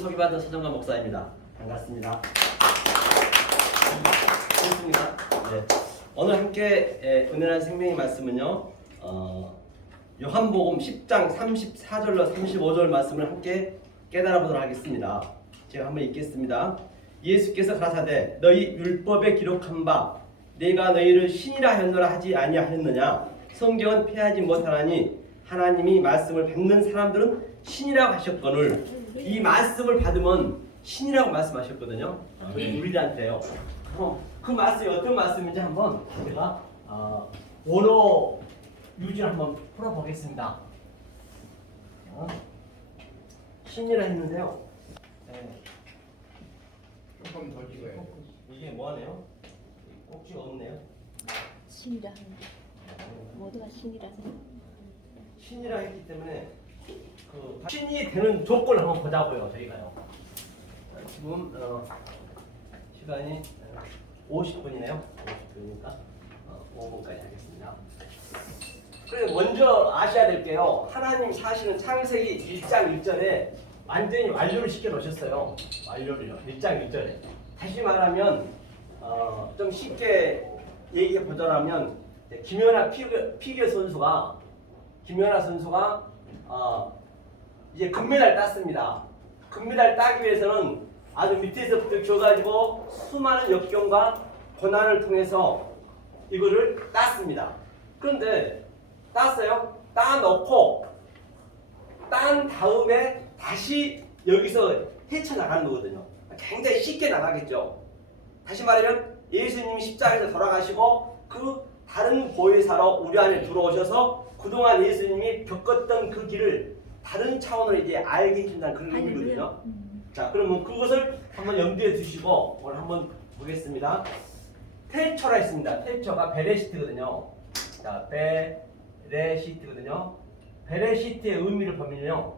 소개받은 서정관 목사입니다. 반갑습니다. 좋습니까? 네. 오늘 함께 은혜란 생명의 말씀은요. 요한복음 10장 34절로 35절 말씀을 함께 깨달아 보도록 하겠습니다. 제가 한번 읽겠습니다. 예수께서 가라사대 너희 율법에 기록한 바 내가 너희를 신이라 하였노라 하지 아니하였느냐. 성경은 폐하지 못하나니 하나님이 말씀을 받는 사람들은 신이라고 하셨거늘 이 말씀을 받으면 신이라고 말씀하셨거든요. 우리들한테요. 그 말씀이 어떤 말씀인지 한번 제가 원어 유지를 한번 풀어보겠습니다. 신이라 했는데요. 네. 조금 더 찍어요. 이게 뭐하네요? 꼭지가 없네요. 신이라 하는 모두가 신이라서 신이라 했기 때문에 그 신이 되는 조건을 한번 보자고요. 저희가요. 지금 시간이 50분이네요. 50분이니까 5분까지 하겠습니다. 그래서 먼저 아셔야 될 게요. 하나님 사실은 창세기 1장 1절에 완전히 완료를 시켜 놓으셨어요. 완료를요. 1장 1절에. 다시 말하면 좀 쉽게 얘기해 보자면 김연아 피겨 선수가 이제 금메달 땄습니다. 금메달 따기 위해서는 아주 밑에서부터 줘가지고 수많은 역경과 고난을 통해서 이거를 땄습니다. 그런데 땄어요. 따놓고 딴 다음에 다시 여기서 헤쳐나가는 거거든요. 굉장히 쉽게 나가겠죠. 다시 말하면 예수님이 십자가에서 돌아가시고 그 다른 보혜사로 우리 안에 들어오셔서 그동안 예수님이 겪었던 그 길을 다른 차원으로 이제 알게 해준다는 그런 의미거든요. 자, 그러면 그것을 한번 염두에 두시고 오늘 한번 보겠습니다. 텔처라 했습니다. 텔처가 베레시트거든요. 자, 베레시트거든요. 베레시트의 의미를 보면요.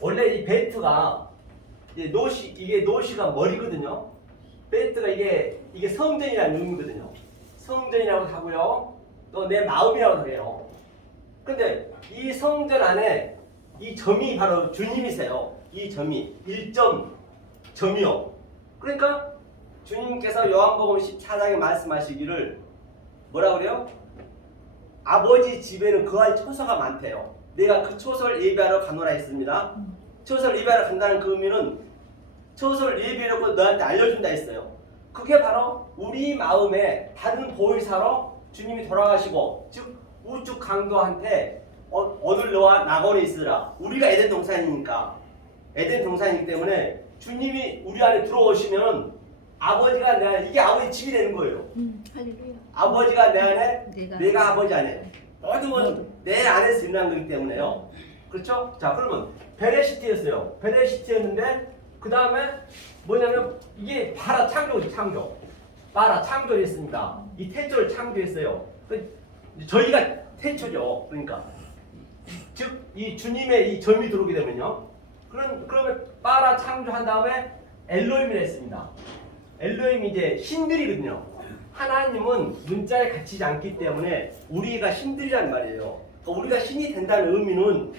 원래 이 베트가 이게 노시가 머리거든요. 베트가 이게 성전이라는 의미거든요. 성전이라고 하고요. 또 내 마음이라고 해요. 근데 이 성전 안에 이 점이 바로 주님이세요. 이 점이 1점이요. 그러니까 주님께서 요한복음 14장에 말씀하시기를 뭐라 그래요? 아버지 집에는 그할 처소가 많대요. 내가 그 처소를 예배하러 가노라 했습니다. 처소를 예배하러 간다는 그 의미는 처소를 예배하려고 너한테 알려준다 했어요. 그게 바로 우리 마음에 다른 보혜사로 주님이 돌아가시고 즉 우주 강도한테 오늘 너와 낙원에 있으라. 우리가 에덴 동산이니까 에덴 동산이기 때문에 주님이 우리 안에 들어오시면 아버지가 내 안에 이게 아버지 집이 되는 거예요. 할렐루야. 아버지가 내 안에 내가 아버지 안에 모든 건 내 안에서 일어난 거기 때문에요. 그렇죠? 자, 그러면 베레시티였어요. 베레시티였는데 그 다음에 뭐냐면 이게 바라 창조지. 바라 창조했습니다. 이 태초를 창조했어요. 저희가 태초죠. 그러니까 즉 이 주님의 이 점이 들어오게 되면요. 그러면 바라 창조한 다음에 엘로힘을 했습니다. 엘로힘이 이제 신들이거든요. 하나님은 문자에 갇히지 않기 때문에 우리가 신들이란 말이에요. 그러니까 우리가 신이 된다는 의미는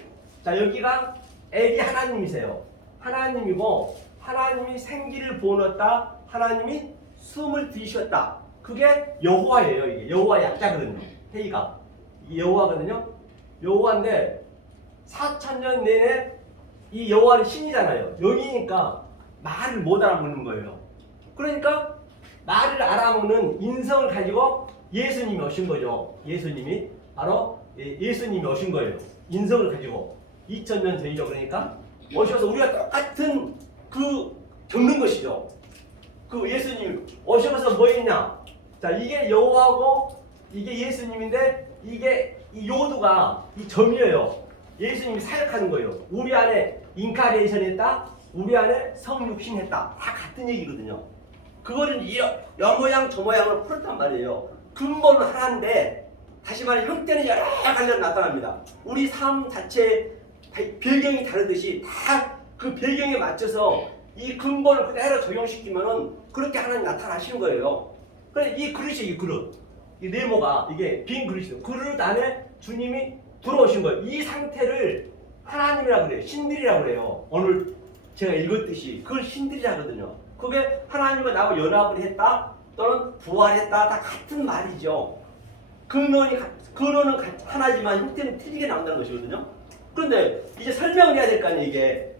자 여기가 엘이 하나님이세요. 하나님이고 하나님이 생기를 부어넣었다. 하나님이 숨을 들이셨다. 그게 여호와예요. 이게 여호와의 약자거든요. 헤이가 여호와거든요. 여호와인데 4,000년 내내 이 여호와는 신이잖아요. 영이니까 말을 못 알아보는 거예요. 그러니까 말을 알아보는 인성을 가지고 예수님이 오신 거죠. 예수님이 바로 예수님이 오신 거예요. 인성을 가지고 2000년 전이죠. 그러니까 오셔서 우리가 똑같은 그 겪는 것이죠. 그 예수님 오셔서 뭐 했냐? 자, 이게 여호와고 이게 예수님인데 이게 이 요두가 이 점이에요. 예수님이 사역하는 거예요. 우리 안에 인카레이션 했다. 우리 안에 성육신 했다. 다 같은 얘기거든요. 그거는 여 모양 저 모양으로 풀었단 말이에요. 근본은 하나인데 다시 말해 형태는 여러 갈래로 나타납니다. 우리 삶 자체 배경이 다르듯이 다 그 배경에 맞춰서 이 근본을 그대로 적용시키면은 그렇게 하나님 나타나시는 거예요. 그래 이 그릇이 이 그릇, 이 네모가 이게 빈 그릇이죠. 그릇 안에 주님이 들어오신 거예요. 이 상태를 하나님이라고 그래요. 신들이라고 그래요. 오늘 제가 읽었듯이 그걸 신들이 하거든요. 그게 하나님과 나하고 연합을 했다 또는 부활했다 다 같은 말이죠. 근원은 하나지만 형태는 틀리게 나온다는 것이거든요. 그런데 이제 설명을 해야 될 거 아니에요. 이게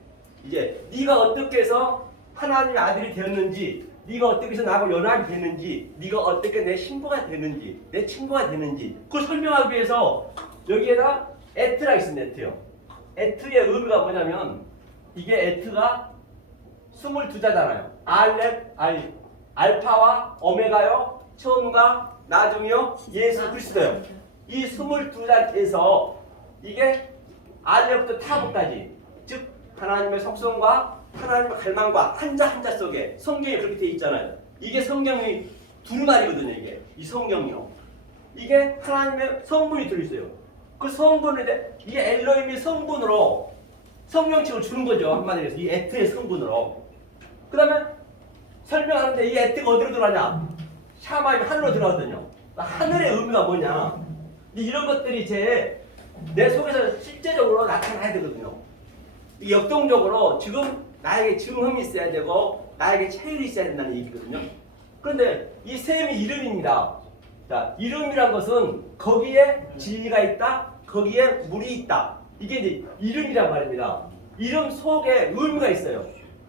이제 네가 어떻게 해서 하나님의 아들이 되었는지, 네가 어떻게 해서 나하고 연합이 되는지, 네가 어떻게 내 신부가 되는지, 내 친구가 되는지 그걸 설명하기 위해서 여기에다 에트가 있습니다. 에트요. 에트의 의미가 뭐냐면 이게 에트가 22자잖아요. 알파와 오메가요, 처음과 나중이요, 예수 그리스도요. 이 22자에서 이게 알레부터 타부까지, 즉 하나님의 속성과 하나님의 갈망과 한자 한자 속에 성경이 그렇게 돼 있잖아요. 이게 성경이 두루마리거든요. 이 성경이요. 이게 하나님의 성분이 들어있어요. 그 성분인데 이 엘로힘이 성분으로 성령책을 주는 거죠. 한마디로 해서 이 에트의 성분으로. 그 다음에 설명하는데 이 에트가 어디로 들어가냐? 샤마임 하늘로 들어가거든요. 하늘의 의미가 뭐냐? 이런 것들이 내 속에서 실제적으로 나타나야 되거든요. 역동적으로 지금 나에게 증험이 있어야 되고 나에게 체율이 있어야 된다는 얘기거든요. 그런데 이 셈이 이름입니다. 자, 이름이란 것은 거기에 진리가 있다, 거기에 물이 있다. 이게 이제 이름이란 말입니다. 이름 속에 의미가 있어요.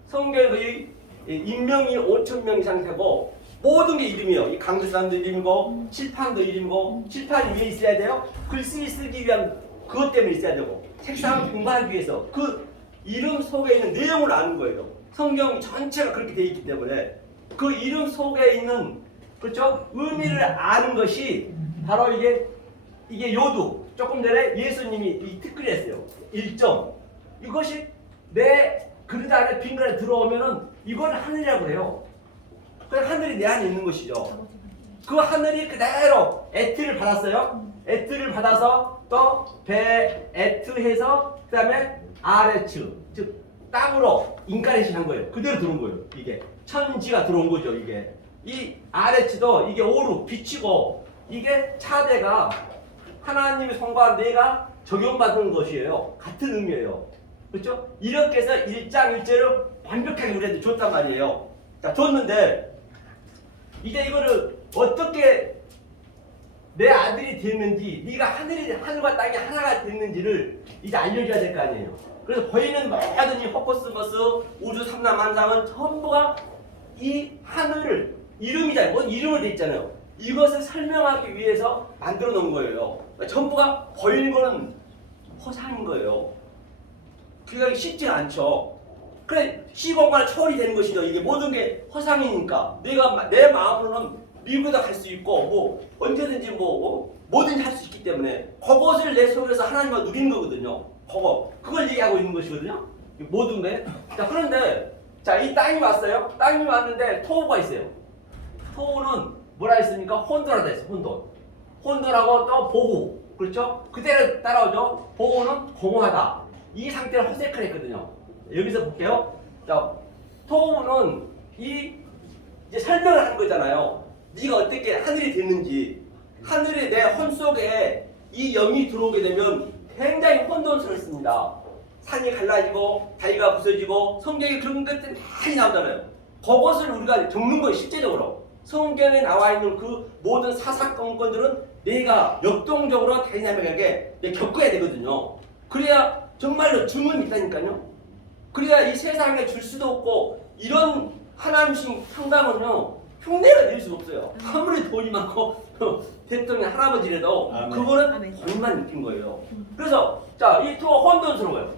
성경의 인명이 5,000명 이상 되고 모든 게 이름이에요. 이 강두산도 이름이고 칠판도 이름이고, 칠판이 왜 있어야 돼요? 글씨 쓰기 위한 그것 때문에 있어야 되고, 책상을 공부하기 위해서 그 이름 속에 있는 내용을 아는 거예요. 성경 전체가 그렇게 되어 있기 때문에 그 이름 속에 있는, 그렇죠? 의미를 아는 것이 바로 이게 요두. 조금 전에 예수님이 이 특글을 했어요. 1점. 이것이 내 그릇 안에 빈 그릇에 들어오면은 이건 하늘이라고 해요. 그 하늘이 내 안에 있는 것이죠. 그 하늘이 그대로 에트를 받았어요. 에트를 받아서 또 에트해서 그 다음에 아레츠, 즉 땅으로 인카레이션 한 거예요. 그대로 들어온 거예요. 이게 천지가 들어온 거죠. 이게 이 아레츠도 이게 오루 빛이고, 이게 차대가 하나님의 손과 내가 적용받은 것이에요. 같은 의미예요. 그렇죠? 이렇게 해서 1장 1절을 완벽하게 우리한테 줬단 말이에요. 자, 줬는데 이제 이거를 어떻게 내 아들이 됐는지, 네가 하늘과 땅이 하나가 됐는지를 이제 알려줘야 될 거 아니에요. 그래서 보이는 모든 이 호커스머스, 우주 삼라만상은 전부가 이 하늘을 이름이잖아요. 뭔 이름으로 돼 있잖아요. 이것을 설명하기 위해서 만들어 놓은 거예요. 전부가 보이는 거는 허상인 거예요. 그게 쉽지 않죠. 그래, 시공간을 초월이 되는 것이죠. 이게 모든 게 허상이니까 내 마음으로는 미국에다 갈 수 있고 뭐 언제든지 뭐든지 할 수 있기 때문에 그것을 내 속에서 하나님과 누리는 거거든요. 그걸 얘기하고 있는 것이거든요. 모든 게. 자, 그런데 자, 이 땅이 왔어요. 땅이 왔는데 토우가 있어요. 토우는 뭐라 했습니까? 혼돈하다 했어요. 혼돈하고 또 보호. 그렇죠? 그대로 따라오죠. 보호는 공허하다. 이 상태를 허세클 했거든요. 여기서 볼게요. 자, 토우는 이제 설명을 하는 거잖아요. 네가 어떻게 하늘이 됐는지. 하늘에 내 혼 속에 이 영이 들어오게 되면 굉장히 혼돈스럽습니다. 산이 갈라지고 다리가 부서지고 성경에 그런 것들이 많이 나오잖아요. 그것을 우리가 겪는 거예요. 실제적으로 성경에 나와 있는 그 모든 사사건건들은 내가 역동적으로 다이나믹하게 겪어야 되거든요. 그래야 정말로 주문이 있다니까요. 그래야 이 세상에 줄 수도 없고, 이런 하나님신 평강은요 흉내가 낼 수가 없어요. 아무리 돈이 많고 대통령 할아버지라도 그거는 돈만 느낀 거예요. 그래서 자, 이 토가 혼돈스러워요.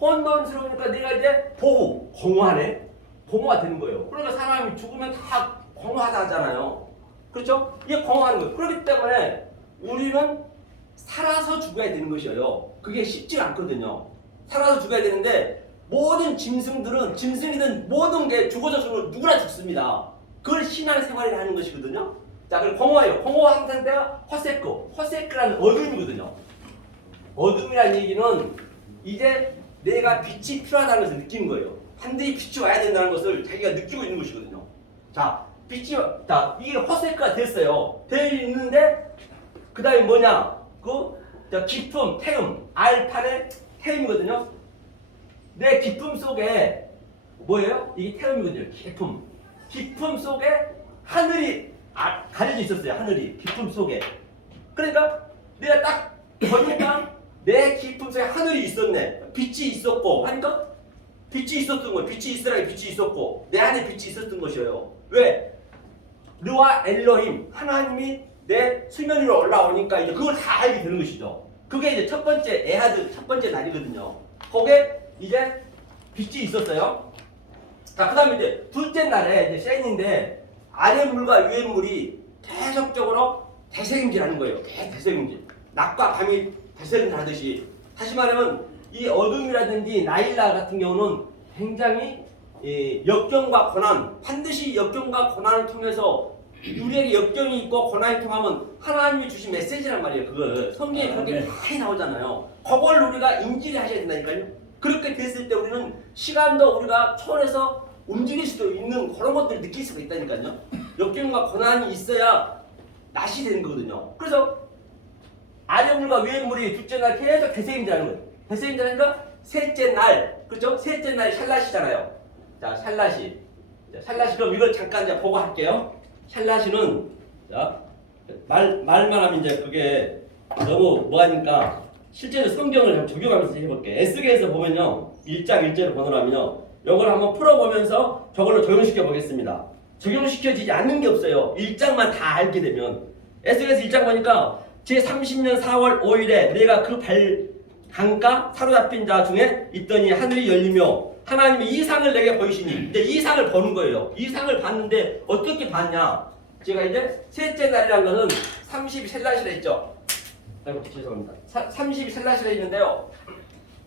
혼돈스러우니까 내가 이제 보호, 공허하네. 공허가 되는 거예요. 그러니까 사람이 죽으면 다 공허하다 하잖아요. 그렇죠? 이게 공허한 거예요. 그렇기 때문에 우리는 살아서 죽어야 되는 것이에요. 그게 쉽지가 않거든요. 살아서 죽어야 되는데 모든 짐승이든 모든 게 죽어서 죽으면 누구나 죽습니다. 그걸 신앙 생활을 하는 것이거든요. 자, 그리고 공허예요. 공허한 상태가 허세크라는 어둠이거든요. 어둠이라는 얘기는 이제 내가 빛이 필요하다는 것을 느끼는 거예요. 반드시 빛이 와야 된다는 것을 자기가 느끼고 있는 것이거든요. 자, 이게 허세크가 됐어요. 되어 있는데 그 다음에 뭐냐? 기품, 태음, 알판의 태음이거든요. 내 기품 속에 뭐예요? 이게 태음이거든요. 기품. 기품 속에 하늘이 가려져 있었어요. 하늘이 기품 속에. 그러니까 내가 딱 보니까 내 기품 속에 하늘이 있었네. 빛이 있었고 하니까 빛이 있었던 거예요. 빛이 있으라니 빛이 있었고 내 안에 빛이 있었던 것이에요. 왜? 르와 엘로힘 하나님이 내 수면 위로 올라오니까 이제 그걸 다 알게 되는 것이죠. 그게 이제 첫 번째 에하드 첫 번째 날이거든요. 거기에 이제 빛이 있었어요. 자, 그 다음에 이제 둘째 날에 이제 셴인데 아래 물과 위에 물이 계속적으로 대세임질하는 거예요. 대세임질. 낮과 밤이 대세임질하듯이. 다시 말하면 이 어둠이라든지 나일라 같은 경우는 굉장히 역경과 고난, 반드시 역경과 고난을 통해서 우리에게 역경이 있고 고난이 통하면 하나님이 주신 메시지란 말이에요. 그걸 성경에 그렇게 많이 나오잖아요. 그걸 우리가 인지를 하셔야 된다니까요. 그렇게 됐을 때 우리는 시간도 우리가 초월해서 움직일 수도 있는 그런 것들을 느낄 수가 있다니까요. 역경과 고난이 있어야 낮이 되는 거거든요. 그래서 아래 물과 위에 물이 둘째 날 계속 대세임질하는 거예요. 대세임질하니까 셋째 날, 그렇죠? 셋째 날이 샬라시잖아요. 자, 샬라시. 그럼 이걸 잠깐 이제 보고 할게요. 샬라시는 자 말만 하면 이제 그게 너무 뭐하니까 실제로 성경을 좀 적용하면서 해볼게. 에스겔에서 보면요 1장 1절을 보느라면요 이걸 한번 풀어보면서 저걸로 적용시켜 보겠습니다. 적용시켜지지 않는 게 없어요. 1장만 다 알게 되면. 에스겔에서 1장 보니까 제30년 4월 5일에 내가 그 강가 사로잡힌 자 중에 있더니 하늘이 열리며 하나님이 이상을 내게 보이시니 이제 이상을 보는 거예요. 이상을 봤는데 어떻게 봤냐? 제가 이제 셋째 날이라는 것은 30이 셀라시라 했죠. 아이고 죄송합니다. 30이 셀라시라 했는데요.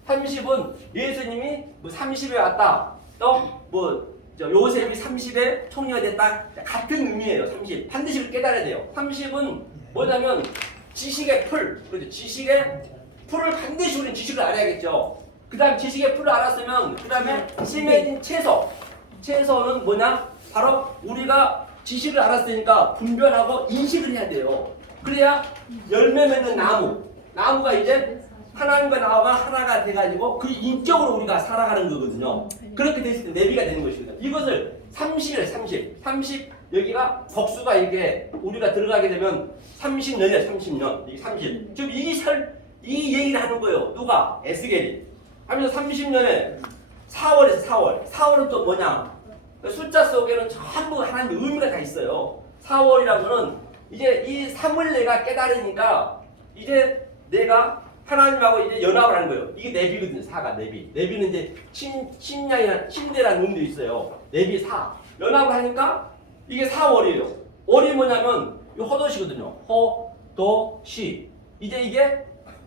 30은 예수님이 뭐 30에 왔다. 또 뭐 요셉이 30에 총리가 됐다. 같은 의미예요. 30. 반드시 깨달아야 돼요. 30은 뭐냐면 지식의 풀. 그렇죠. 지식의 풀을 반드시 우리는 지식을 알아야겠죠. 그 다음 지식의 풀을 알았으면 그 다음에 심해진 채소. 채소는 뭐냐? 바로 우리가 지식을 알았으니까 분별하고 인식을 해야 돼요. 그래야 열매 맺는 나무가 이제 하나님과 나와 하나가 돼가지고 그 인격으로 우리가 살아가는 거거든요. 그렇게 됐을 때 내비가 되는 것입니다. 이것을 30 여기가 복수가 이게 우리가 들어가게 되면 30년이야 30년 이게 30 지금 이 얘기를 하는 거예요. 누가? 에스겔이 하면서 30년에 4월은 또 뭐냐? 숫자 속에는 전부 하나님의 의미가 다 있어요. 4월이라고는 이제 이 3을 내가 깨달으니까 이제 내가 하나님하고 이제 연합을 하는 거예요. 이게 내비거든요. 4가 내비. 내비는 이제 신양이나 신대라는 의미도 있어요. 내비 4. 연합을 하니까 이게 4월이에요. 월이 뭐냐면 이 허도시거든요. 허도시. 이제 이게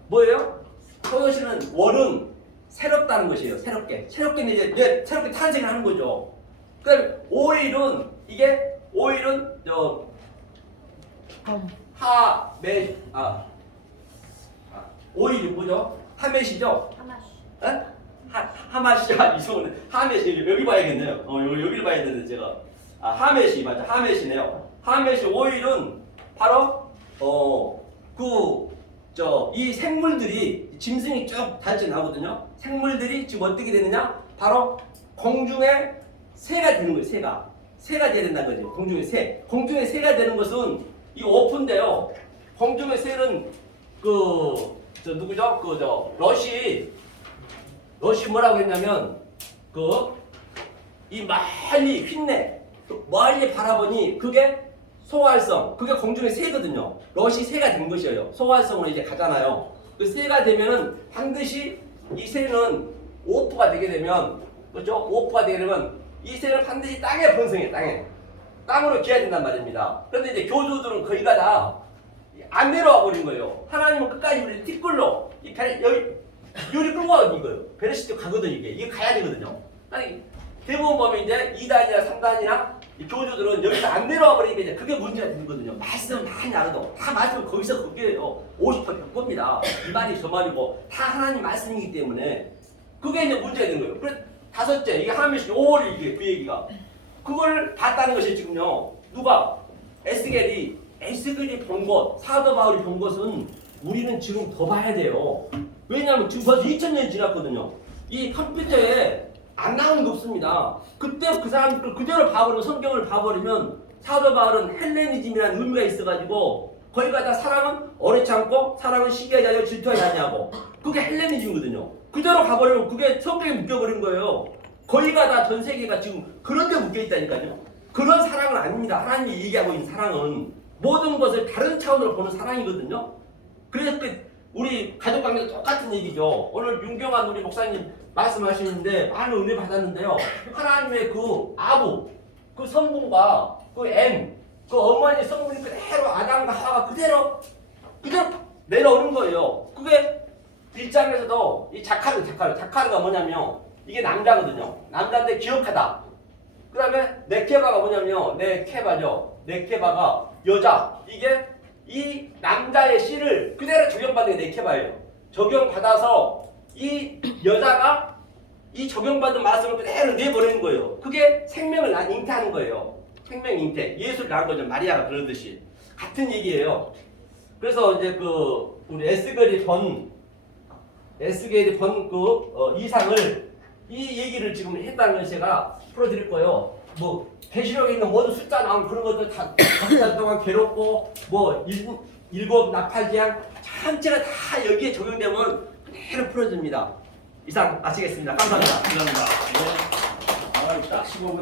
뭐예요? 허도시는 월은 새롭다는 것이에요. 새롭게 이제 새롭게 탄생을 하는 거죠. 그다음에 5일은 오일이 뭐죠? 하메시죠? 하마시. 이성은 하메시. 여기 봐야겠네요. 여기를 봐야 되는데 제가. 하메시 맞아. 하메시네요. 하메시 오일은 바로 이 생물들이 짐승이 쭉 달쳐 나오거든요. 생물들이 지금 어떻게 되느냐? 바로 공중에 새가 되는 거예요. 새가 돼야 된다는 거죠. 공중에 새. 공중에 새가 되는 것은 이거 오픈인데요. 공중에 새는 누구죠? 러시 뭐라고 했냐면 이 멀리 휜내 멀리 바라보니 그게 소활성, 그게 공중의 새거든요. 러시 새가 된 것이에요. 소활성으로 이제 가잖아요. 그 새가 되면은 반드시 이 새는 오프가 되게 되면 그렇죠? 오프가 되게 되면 이 새는 반드시 땅에 번성해. 땅으로 기어야 된단 말입니다. 그런데 이제 교주들은 거의가 다 안 내려와 버린 거예요. 하나님은 끝까지 우리 뒷걸로 유리 끌고 가는 거예요. 베레시트 가거든 이게 가야 되거든요. 아니 대부분 보면 이제 2단이나 3단이나 이 교주들은 여기서 안 내려와 버리니까 이제 그게 문제가 되는 거거든요. 말씀 많이 알아도 다 말씀 거기서 거기에요. 50% 100%입니다. 이 말이 저 말이고 다 하나님 말씀이기 때문에 그게 이제 문제가 되는 거예요. 그래 다섯째 이게 하면서 5월이 이게 그 얘기가 그걸 봤다는 것이 지금요. 누가? 에스겔이 본 것, 사도 바울이 본 것은 우리는 지금 더 봐야 돼요. 왜냐하면 지금 벌써 2000년이 지났거든요. 이 컴퓨터에 안 나오는 게 없습니다. 그때 그 사람들 그대로 봐버리면 성경을 봐버리면 사도 바울은 헬레니즘이라는 의미가 있어가지고 거기 가다 사랑은 어리지 않고 사랑은 시기하지 아니하고 질투하지 아니하고 그게 헬레니즘이거든요. 그대로 가버리면 그게 성경에 묶여버린 거예요. 거기 가다 전 세계가 지금 그런 데 묶여있다니까요. 그런 사랑은 아닙니다. 하나님이 얘기하고 있는 사랑은 모든 것을 다른 차원으로 보는 사랑이거든요. 그래서 우리 가족관계도 똑같은 얘기죠. 오늘 윤경환 우리 목사님 말씀하시는데 많은 은혜 받았는데요. 하나님의 그 아부, 그 성분과 그 M, 그 어머니 성분이 그대로 아담과 하와가 그대로 내려오는 거예요. 그게 1장에서도 이 자카르가 뭐냐면 이게 남자거든요. 남자인데 기억하다. 그 다음에 네케바가 뭐냐면 네케바가 여자. 이게 이 남자의 씨를 그대로 적용받는 게 네케바예요. 적용받아서 이 여자가 이 적용받은 말씀을 그대로 내버리는 거예요. 그게 생명을 잉태하는 거예요. 생명 잉태. 예수를 낳은 거죠. 마리아가 그러듯이. 같은 얘기예요. 그래서 이제 그 우리 에스겔이 번 이상을 이 얘기를 지금 했다는 걸 제가 풀어드릴 거예요. 뭐 계시록에 있는 모든 숫자 나오는 그런 것들 다 달 동안 괴롭고 뭐 일곱 나팔지향 전체가 다 여기에 적용되면 그대로 풀어집니다. 이상 마치겠습니다. 감사합니다. 감사합니다. 네. 딱 15분.